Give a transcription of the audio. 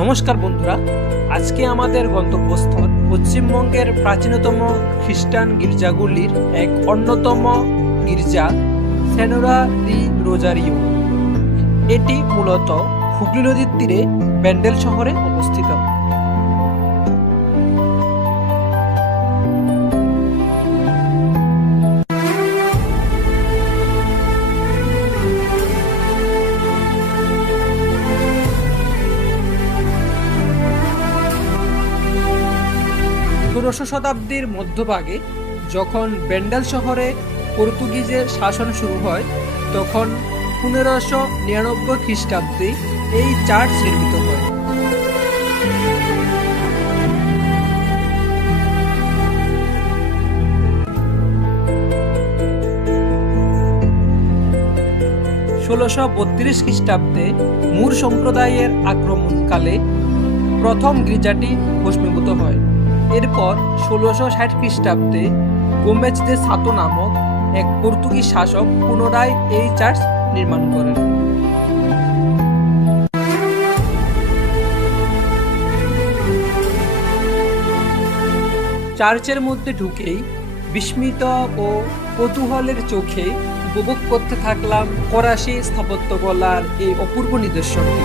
নমস্কার বন্ধুরা, আজকে আমাদের গন্তব্যস্থল পশ্চিমবঙ্গের প্রাচীনতম খ্রিস্টান গির্জাগুলির এক অন্যতম গির্জা, সেনোরা দি রোজারিও। এটি মূলত হুগলি নদীর তীরে ব্যান্ডেল শহরে অবস্থিত। ষোড়শ শতাব্দীর মধ্যভাগে যখন ব্যান্ডেল শহরে পর্তুগিজের শাসন শুরু হয়, তখন পনেরোশো নিরানব্বই খ্রিস্টাব্দে এই চার্চ নির্মিত হয়। ষোলোশো বত্রিশ খ্রিস্টাব্দে মুর সম্প্রদায়ের আক্রমণকালে প্রথম গির্জাটি ভস্মীভূত হয়। এরপর ষোলোশো ষাট খ্রিস্টাব্দে গোমেজ দে সাতো নামক এক পর্তুগিজ শাসক পুনরায় এই চার্চ নির্মাণ করেন। চার্চের মধ্যে ঢুকেই বিস্মিত ও কৌতূহলের চোখে উপভোগ করতে থাকলাম ফরাসি স্থাপত্যকলার এই অপূর্ব নিদর্শনটি।